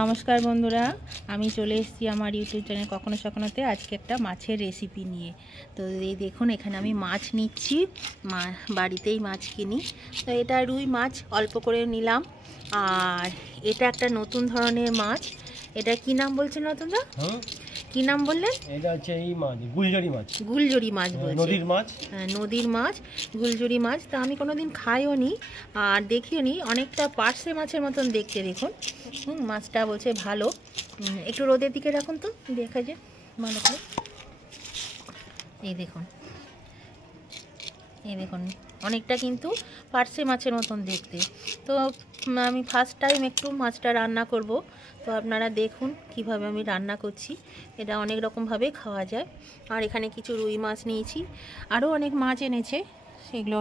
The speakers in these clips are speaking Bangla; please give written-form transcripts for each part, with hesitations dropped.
নমস্কার বন্ধুরা, আমি চলে এসেছি আমার ইউটিউব চ্যানেল কখনো সখনোতে আজকে একটা মাছের রেসিপি নিয়ে। তো এই দেখুন, এখানে আমি মাছ নিচ্ছি, বাড়িতেই মাছ কিনি। তো এটা রুই মাছ অল্প করে নিলাম। আর এটা একটা নতুন ধরনের মাছ। এটা কি নাম বলছেন তোমরা? কি নাম বললেন? এটা হচ্ছে এই মাছ, গুলজরি মাছ। গুলজরি মাছ বলছে, নদীর মাছ। হ্যাঁ, নদীর মাছ, গুলজরি মাছ। তা আমি কোনোদিন খাইও নি আর দেখিও নি। অনেকটা পার্শে মাছের মতন দেখতে, দেখুন। মাছটা বলছে ভালো। একটু রোদের দিকে রাখুন তো, দেখা যায় ভালো করে। এই দেখুন, এই দেখুন, অনেকটা কিন্তু পার্শে মাছের মতন দেখতে। তো আমি ফার্স্ট টাইম একটু মাছটা রান্না করব। তো আপনারা দেখুন কিভাবে আমি রান্না করছি। এটা অনেক রকমভাবে খাওয়া যায়। আর এখানে কিছু রুই মাছ নিয়েছি, আরও অনেক মাছ এনেছে, সেগুলো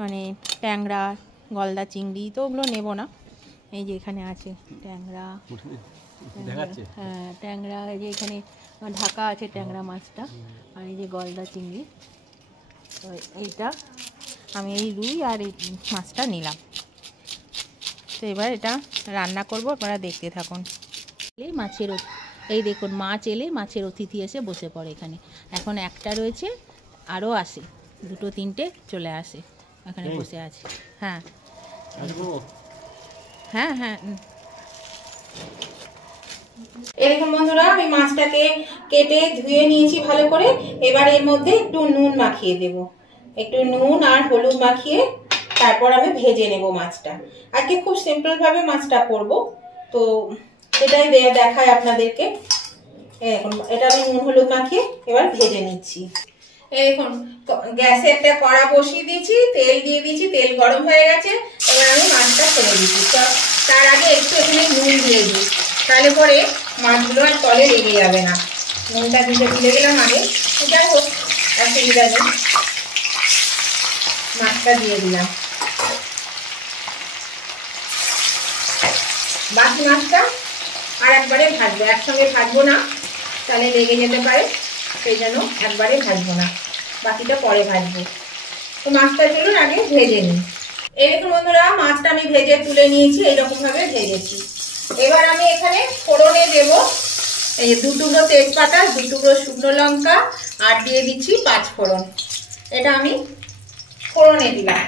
মানে ট্যাংরা, গলদা চিংড়ি, তো ওগুলো নেব না। এই যে এখানে আছে ট্যাংরা, হ্যাঁ ট্যাংরা, এই যে এখানে ঢাকা আছে ট্যাংরা মাছটা, আর এই যে গলদা চিংড়ি। তো এইটা আমি এই রুই আর এই মাছটা নিলাম। তো এবার এটা রান্না করব, আপনারা দেখতে থাকুন। এই মাছের, এই দেখুন, মাছ এলে মাছের অতিথি এসে বসে পড়ে এখানে। এখন একটা রয়েছে, আরও আসে, দুটো তিনটে চলে আসে, এখানে বসে আছে। হ্যাঁ হ্যাঁ হ্যাঁ। এরকম বন্ধুরা, আমি মাছটাকে কেটে ধুয়ে নিয়েছি ভালো করে। এবার এর মধ্যে একটু নুন মাখিয়ে দেব, একটু নুন আর হলুদ মাখিয়ে তারপর আমি ভেজে নেব মাছটা। আজকে খুব সিম্পল ভাবে মাছটা করব, তো এটাই দেখায় আপনাদেরকে। এখন এটা আমি নুন হলুদ মাখিয়ে এবার ভেজে নিচ্ছি। এখন গ্যাসে একটা কড়া বসিয়ে দিয়েছি, তেল দিয়ে দিয়েছি, তেল গরম হয়ে গেছে। এবার আমি মাছটা ছেড়ে দিচ্ছি। তার আগে একটু এখানে নুন দিয়ে দিই, তাহলে পরে মাছগুলো আর তলে লেগে যাবে না। নুনটা দিতে ভুলে গেলাম আগে, যাই হোক অসুবিধা নেই। মাছটা দিয়ে দিলাম, বাকি মাছটা আর একবারে ভাজবো, একসঙ্গে ভাজবো না, তাহলে লেগে যেতে পারে, সেই জন্য একবারে ভাজবো না, বাকিটা পরে ভাজবো। তো মাছটা চলুন আগে ভেজে নিই। এই দেখুন বন্ধুরা, মাছটা আমি ভেজে তুলে নিয়েছি, এইরকম ভাবে ভেজেছি। এবার আমি এখানে ফোড়নে দেব এই 2 টুকরো তেজপাতা, 2 টুকরো শুকনো লঙ্কা, আর দিয়ে দিচ্ছি 5 ফোড়ন। এটা আমি ফোড়নে দিলাম।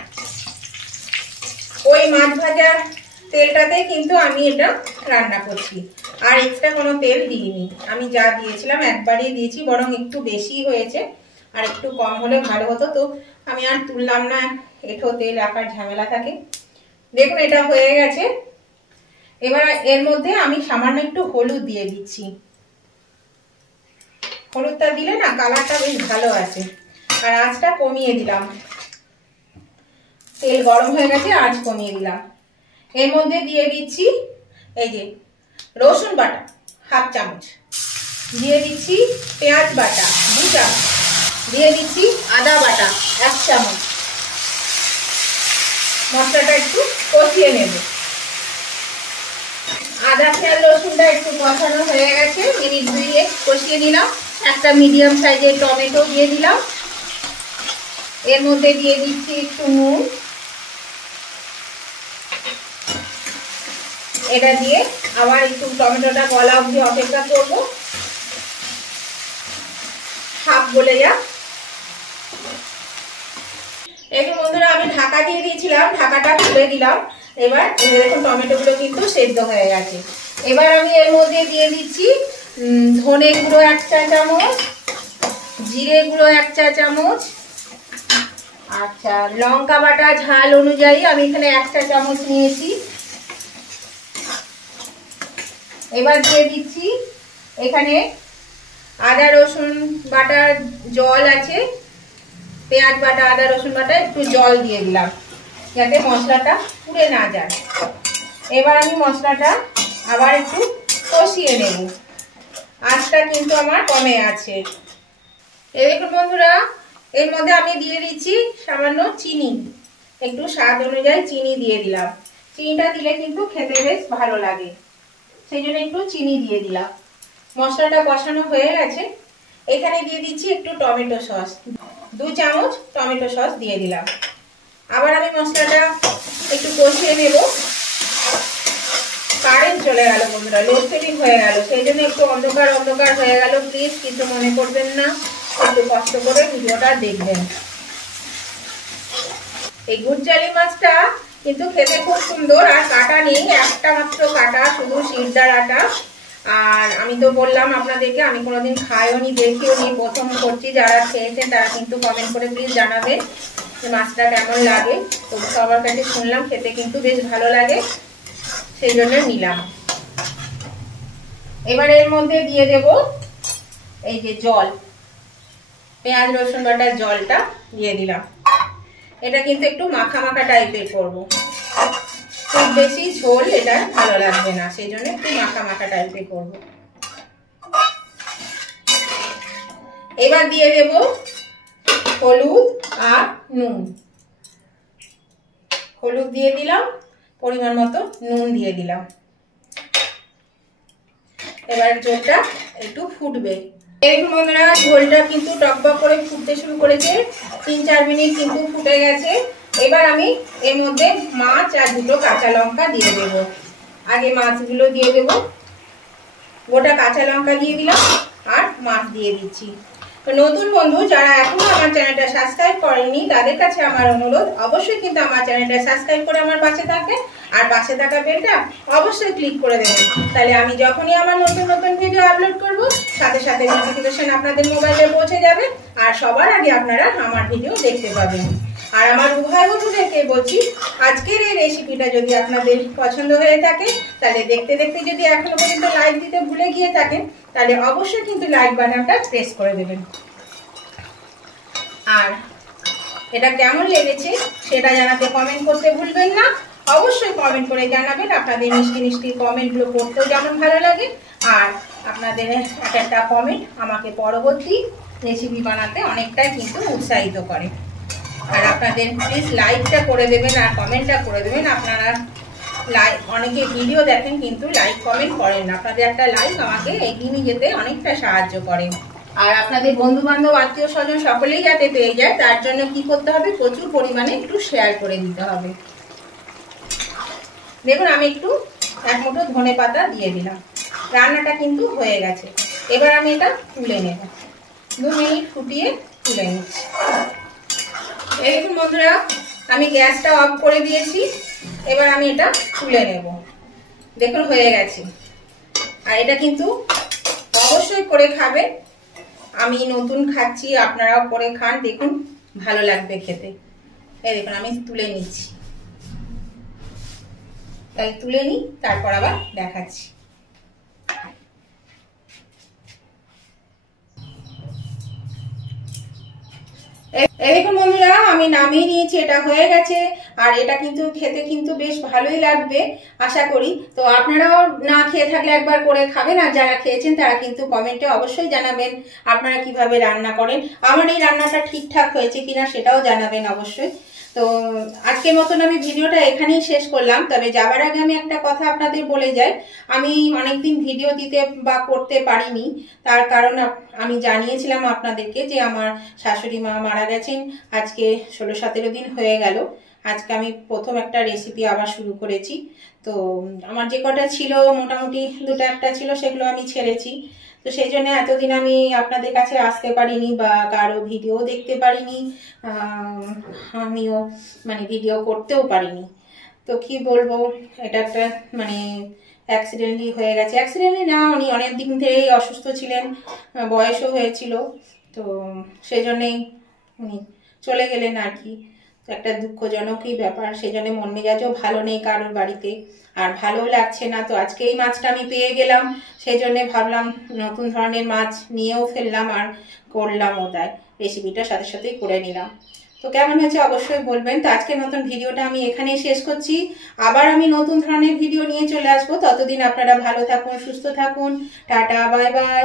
ওই মাছ ভাজার তেলটাতে কিন্তু আমি এটা রান্না করছি, আর এক্সট্রা কোনো তেল দিইনি। আমি যা দিয়েছিলাম একবারই দিয়েছি, বরং একটু বেশি হয়েছে, আর একটু কম হলে ভালো হতো। তো আমি আর তুললাম না, এঠো তেল রাখার ঝামেলা থাকে। দেখুন এটা হয়ে গেছে। এবার এর মধ্যে আমি সামান্য একটু হলুদ দিয়ে দিচ্ছি। হলুদটা দিলে না কালারটা বেশ ভালো আছে। আর আঁচটা কমিয়ে দিলাম, তেল গরম হয়ে গেছে, আঁচ কমিয়ে দিলাম। এর মধ্যে দিয়ে দিচ্ছি এই যে রসুন বাটা 1/2 চামচ, দিয়ে দিচ্ছি পেঁয়াজ বাটা 2 চামচ, দিয়ে দিচ্ছি আদা বাটা 1 চামচ। মশলাটা একটু কষিয়ে নেব। আদা পেঁয়াজ রসুনটা একটু কষানো হয়ে গেছে, মিনিট 2 কষিয়ে নিলাম। একটা মিডিয়াম সাইজের টমেটো দিয়ে দিলাম। এর মধ্যে দিয়ে দিচ্ছি একটু নুন। এটা দিয়ে আবার একটু টমেটোটা গলা অবধি অপেক্ষা করবো, হাফ গলে যাক। এখন বন্ধুরা আমি ঢাকা দিয়ে দিয়েছিলাম, ঢাকাটা খুলে দিলাম। এবার দেখুন টমেটোগুলো কিন্তু সেদ্ধ হয়ে গেছে। এবার আমি এর মধ্যে দিয়ে দিচ্ছি ধনে গুঁড়ো 1 চা চামচ, জিরে গুঁড়ো 1 চা চামচ, আচ্ছা লঙ্কা বাটা ঝাল অনুযায়ী আমি এখানে 1 চা চামচ নিয়েছি। এবার দিয়ে দিচ্ছি এখানে আদা রসুন বাটার জল আছে, পেঁয়াজ বাটা আদা রসুন বাটা, একটু জল দিয়ে দিলাম যাতে মশলাটা পুড়ে না যায়। এবার আমি মশলাটা আবার একটু কষিয়ে নেব, আঁচটা কিন্তু আমার কমে আছে। এই দেখুন বন্ধুরা, এর মধ্যে আমি দিয়ে দিচ্ছি সামান্য চিনি, একটু স্বাদ অনুযায়ী চিনি দিয়ে দিলাম। চিনিটা দিলে কিন্তু খেতে বেশ ভালো লাগে, সেই জন্য একটু চিনি দিয়ে দিলাম। মশলাটা কষানো হয়ে গেছে। এখানে দিয়ে দিচ্ছি একটু টমেটো সস, 2 চামচ টমেটো সস দিয়ে দিলাম। আবার আমি মশলাটা একটু কষিয়ে নেব। কারেন্ট চলে গেল বন্ধুরা, লোডশেডিং হয়ে গেল, সেই জন্য একটু অন্ধকার অন্ধকার হয়ে গেল। প্লিজ কিন্তু মনে করবেন না, একটু কষ্ট করে ভিডিওটা দেখবেন। এই গুড়চালি মাছটা কিন্তু খেতে খুব সুন্দর, আর কাটা নেই, একটা মাত্র কাটা, শুধু শিরদার আটা। আর আমি তো বললাম আপনাদেরকে, আমি কোনোদিন খাইও নি, দেখিও নি, প্রথম করছি। যারা খেয়েছেন তারা কিন্তু কমেন্ট করে প্লিজ জানাবেন যে মাছটা কেমন লাগে। তো সবার কাছে শুনলাম খেতে কিন্তু বেশ ভালো লাগে, সেই জন্য নিলাম। এবার এর মধ্যে দিয়ে দেব এই যে জল, পেঁয়াজ রসুন বাটার জলটা দিয়ে দিলাম। এটা কিন্তু একটু মাখা মাখা টাইপের করব, খুব বেশি ঝোল এটা ভালো লাগবে না, সেই জন্য একটু মাখা মাখা টাইপের করব। এবার দিয়ে দেব হলুদ আর নুন। হলুদ দিয়ে দিলাম, পরিমাণ মতো নুন দিয়ে দিলাম। এবার ঝোলটা একটু ফুটবে। দেখুন বন্ধুরা, ঝোলটা কিন্তু টকবক করে ফুটতে শুরু করেছে, 3-4 মিনিট কিন্তু ফুটে গেছে। এবার আমি এর মধ্যে মাছ আর 2টো কাঁচা লঙ্কা দিয়ে দেব। আগে মাছগুলো দিয়ে দেব, গোটা কাঁচা লঙ্কা দিয়ে দিলাম আর মাছ দিয়ে দিচ্ছি। তো নতুন বন্ধু যারা এখনো আমার চ্যানেলটা সাবস্ক্রাইব করেনি, তাদের কাছে আমার অনুরোধ, অবশ্যই কিন্তু আমার চ্যানেলটা সাবস্ক্রাইব করে আমার পাশে থাকবেন, আর পাশে থাকা বেলটা অবশ্যই ক্লিক করে দেবেন। তাহলে আমি যখনই আমার নতুন নতুন ভিডিও আপলোড করব, সাথে সাথে নোটিফিকেশন আপনাদের মোবাইলে পৌঁছে যাবে, আর সবার আগে আপনারা আমার ভিডিও দেখতে পাবেন। আর আমার উভয় বন্ধুদেরকে বলছি, আজকের এই রেসিপিটা যদি আপনাদের পছন্দ হয়ে থাকে, তাহলে দেখতে দেখতে যদি এখনো পর্যন্ত লাইক দিতে ভুলে গিয়ে থাকেন, তাহলে অবশ্যই কিন্তু লাইক বাটনটা প্রেস করে দেবেন। আর এটা কেমন লেগেছে সেটা জানাতে কমেন্ট করতে ভুলবেন না, অবশ্যই কমেন্ট করে জানাবেন। আপনাদের মিষ্টি মিষ্টি কমেন্টগুলো পড়তেও যেমন ভালো লাগে, আর আপনাদের একটা কমেন্ট আমাকে পরবর্তী রেসিপি বানাতে অনেকটাই কিন্তু উৎসাহিত করে। আর আপনাদের প্লিজ লাইকটা করে দেবেন আর কমেন্টটা করে দেবেন। আপনারা লাইক, অনেকে ভিডিও দেখেন কিন্তু লাইক কমেন্ট করেন না, আপনাদের একটা লাইক আমাকে এগিয়ে নিয়ে যেতে অনেকটা সাহায্য করে। আর আপনাদের বন্ধু বান্ধব আত্মীয় স্বজন সকলেই যাতে পেয়ে যায়, তার জন্য কি করতে হবে, প্রচুর পরিমাণে একটু শেয়ার করে দিতে হবে। দেখুন আমি একটু 1 মুঠো ধনে পাতা দিয়ে দিলাম। রান্নাটা কিন্তু হয়ে গেছে। এবার আমি এটা তুলে নেব, 2 মিনিট ফুটিয়ে তুলে নিচ্ছি। এই দেখুন বন্ধুরা, আমি গ্যাসটা অফ করে দিয়েছি। এবার আমি এটা তুলে নেব। দেখুন হয়ে গেছে। আর এটা কিন্তু অবশ্যই করে খাবেন, আমি নতুন খাচ্ছি, আপনারাও করে খান, দেখুন ভালো লাগবে খেতে। এই দেখুন আমি তুলে নিচ্ছি, তাই তুলে নিই, তারপর আবার দেখাচ্ছি। এই দেখুন বন্ধুরা, আমি নামিয়ে নিয়েছি, এটা হয়ে গেছে। আর এটা কিন্তু খেতে কিন্তু বেশ ভালোই লাগবে আশা করি। তো আপনারাও না খেয়ে থাকলে একবার করে খাবেন, আর যারা খেয়েছেন তারা কিন্তু কমেন্টে অবশ্যই জানাবেন আপনারা কিভাবে রান্না করেন। আমার এই রান্নাটা ঠিকঠাক হয়েছে কিনা সেটাও জানাবেন অবশ্যই। তো আজকের মতন আমি ভিডিওটা এখানেই শেষ করলাম। তবে যাবার আগে আমি একটা কথা আপনাদের বলে যাই, আমি অনেকদিন ভিডিও দিতে বা করতে পারিনি, তার কারণ আমি জানিয়েছিলাম আপনাদেরকে যে আমার শাশুড়ি মা মারা গেছেন আজকে 16-17 দিন হয়ে গেল। আজকে আমি প্রথম একটা রেসিপি আবার শুরু করেছি। তো আমার যে কটা ছিল মোটামুটি 2-1টা ছিল, সেগুলো আমি ছেড়েছি। তো সেই জন্য এতদিন আমি আপনাদের কাছে আসতে পারিনি বা কারো ভিডিও দেখতে পারিনি, আমিও মানে ভিডিও করতেও পারিনি। তো কি বলবো, এটা একটা মানে অ্যাক্সিডেন্টলি হয়ে গেছে। অ্যাক্সিডেন্টলি না, উনি অনেক দিন ধরেই অসুস্থ ছিলেন, বয়সও হয়েছিল, তো সেই জন্যেই উনি চলে গেলেন আর কি। তো একটা দুঃখজনকই ব্যাপার, সেই জন্য মন মেজাজও ভালো নেই কারোর বাড়িতে, আর ভালোও লাগছে না। তো আজকে এই মাছটা আমি পেয়ে গেলাম, সেই জন্য ভাবলাম নতুন ধরনের মাছ নিয়েও ফেললাম আর করলামও, তাই রেসিপিটা সাথে সাথেই করে নিলাম। তো কেমন হয়েছে অবশ্যই বলবেন। তো আজকের মতন ভিডিওটা আমি এখানেই শেষ করছি। আবার আমি নতুন ধরনের ভিডিও নিয়ে চলে আসবো। ততদিন আপনারা ভালো থাকুন, সুস্থ থাকুন। Tata, bye bye.